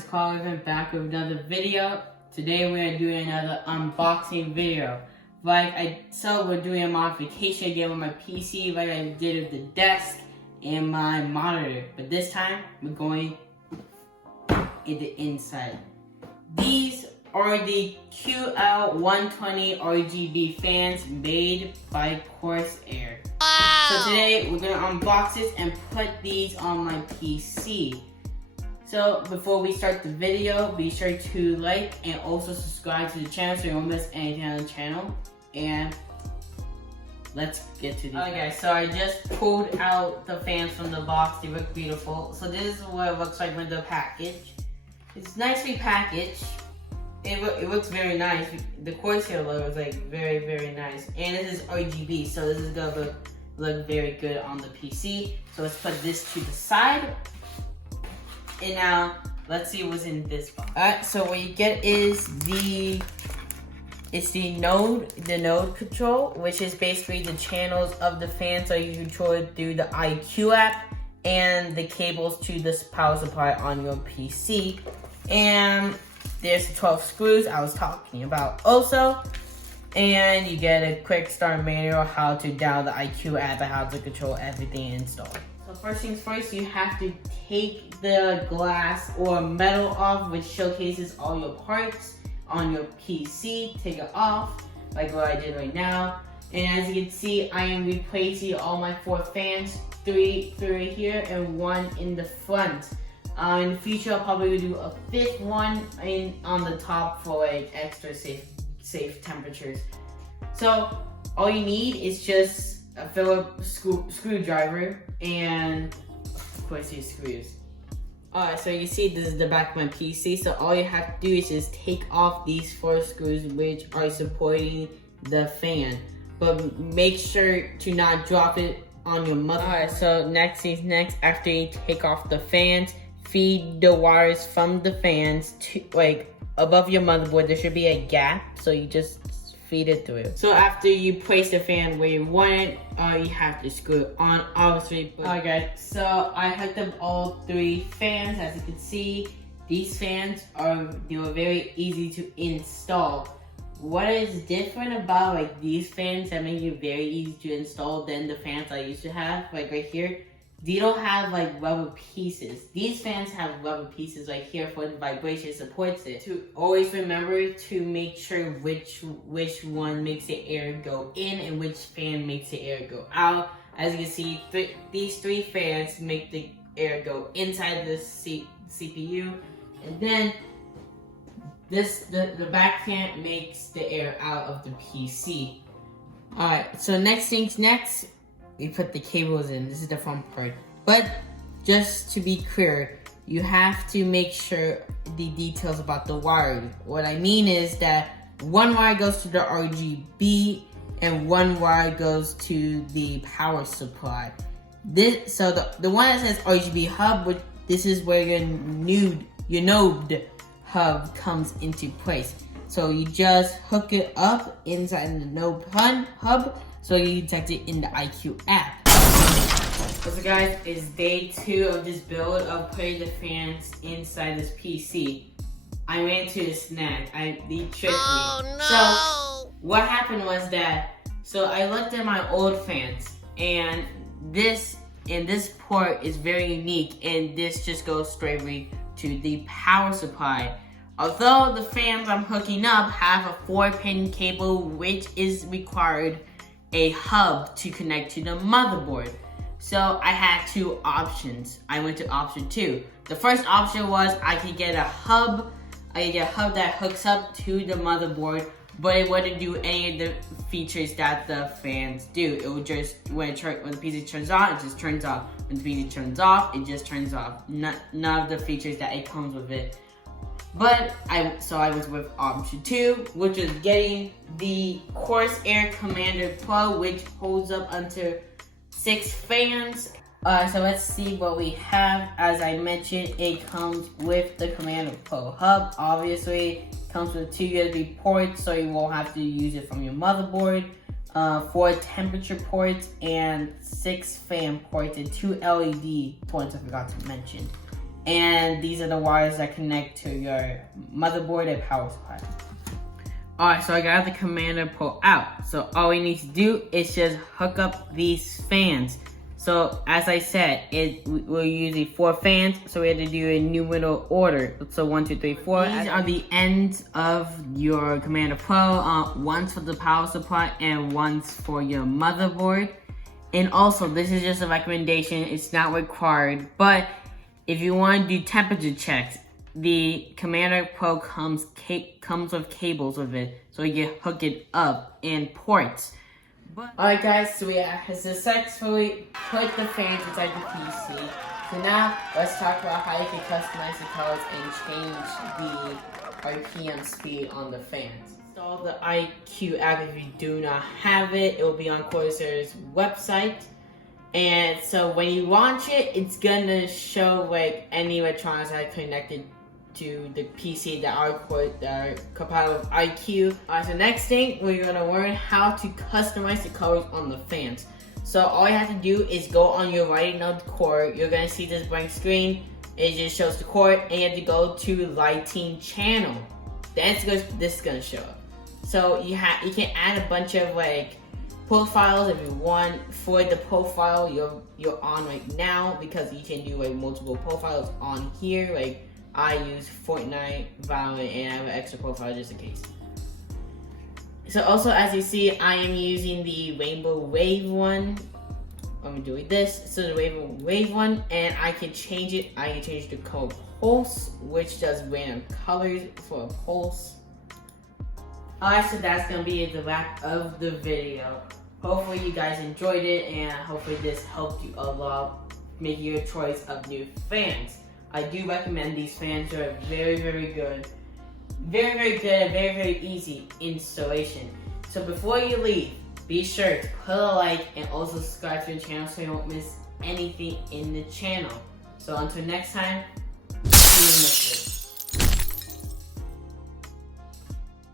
it's Colin back with another video. Today we're doing another unboxing video. We're doing a modification again with my PC like I did with the desk and my monitor. But this time, we're going in the inside. These are the QL120 RGB fans made by Corsair. Wow. So today, we're going to unbox this and put these on my PC. So before we start the video, be sure to like and also subscribe to the channel so you won't miss anything on the channel. And let's get to these. Alright guys, so I just pulled out the fans from the box. They look beautiful. So this is what it looks like with the package. It's nicely packaged. It looks very nice. The Corsair logo is like very, very nice. And this is RGB, so this is gonna look very good on the PC. So let's put this to the side. And now, let's see what's in this box. Alright, so what you get is the node control, which is basically the channels of the fan, so you control it through the IQ app, and the cables to the power supply on your PC. And there's the 12 screws I was talking about also. And you get a quick start manual how to download the IQ app and how to control everything installed. So first things first, you have to take the glass or metal off, which showcases all your parts on your PC. Take it off, like what I did right now. And as you can see, I am replacing all my 4 fans, 3 right here and 1 in the front. In the future, I'll probably do a 5th one on the top for like extra safe temperatures. So all you need is just a Phillips screwdriver and of course your screws. Alright, so you see this is the back of my PC, so all you have to do is just take off these 4 screws which are supporting the fan. But make sure to not drop it on your motherboard. Alright, so next, after you take off the fans, feed the wires from the fans to like above your motherboard. There should be a gap, so you just feed it through. So after you place the fan where you want it, you have to screw it on, obviously. Alright guys, so I hooked up all 3 fans. As you can see, these fans are very easy to install. What is different about like these fans that make it very easy to install than the fans I used to have, like right here? They don't have like rubber pieces. These fans have rubber pieces right here for the vibration supports it. To always remember to make sure which one makes the air go in and which fan makes the air go out. As you can see, these 3 fans make the air go inside the CPU, and then the back fan makes the air out of the PC. Alright, so next, we put the cables in. This is the fun part. But just to be clear, you have to make sure the details about the wiring. What I mean is that 1 wire goes to the RGB and 1 wire goes to the power supply. So the one that says RGB hub, this is where your node hub comes into place. So you just hook it up inside the node hub, so you detect it in the IQ app. So guys, it's day 2 of this build of putting the fans inside this PC. I ran into a snag. They tricked me. No. So what happened was that, so I looked at my old fans, and this port is very unique, and this just goes straight to the power supply. Although the fans I'm hooking up have a 4-pin cable, which is required a hub to connect to the motherboard. So I had 2 options. I went to option 2. The first option was I could get a hub. That hooks up to the motherboard, but it wouldn't do any of the features that the fans do. It would just, when the PC turns on, it just turns off. When the PC turns off, it just turns off. None of the features that it comes with it. But I was with option 2, which is getting the Corsair Commander Pro, which holds up until 6 fans. So let's see what we have. As I mentioned, it comes with the Commander Pro hub. Obviously, it comes with 2 USB ports, so you won't have to use it from your motherboard. 4 temperature ports and 6 fan ports and 2 LED ports I forgot to mention. And these are the wires that connect to your motherboard and power supply. Alright, so I got the commander port out. So all we need to do is just hook up these fans. So as I said, we're using 4 fans, so we had to do a numerical order. So 1, 2, 3, 4. These are the ends of your Commander Pro. One's for the power supply and one's for your motherboard. And also, this is just a recommendation. It's not required, but if you want to do temperature checks, the Commander Pro comes with cables with it, so you can hook it up and ports. Alright guys, so we have successfully put the fans inside the PC. So now, let's talk about how you can customize the colors and change the RPM speed on the fans. Install the IQ app if you do not have it. It will be on Corsair's website. And so when you launch it, it's gonna show like any electronics that are connected to the PC that are compatible with IQ. Alright, so next thing, we're gonna learn how to customize the colors on the fans. So all you have to do is go on your right node core. You're gonna see this blank screen. It just shows the core, and you have to go to lighting channel. This is gonna show up. So you can add a bunch of like profiles if you want. For the profile you're on right now, because you can do like multiple profiles on here. Like I use Fortnite, Valorant, and I have an extra profile just in case. So also, as you see, I am using the Rainbow Wave one. I'm doing this. So the Rainbow Wave one, and I can change it. I can change the color Pulse, which does random colors for a pulse. Alright, so that's gonna be the wrap of the video. Hopefully you guys enjoyed it, and hopefully this helped you a lot making your choice of new fans. I do recommend these fans. Are very, very good. Very, very good and very, very easy installation. So before you leave, be sure to put a like and also subscribe to the channel so you won't miss anything in the channel. So until next time, see you next video.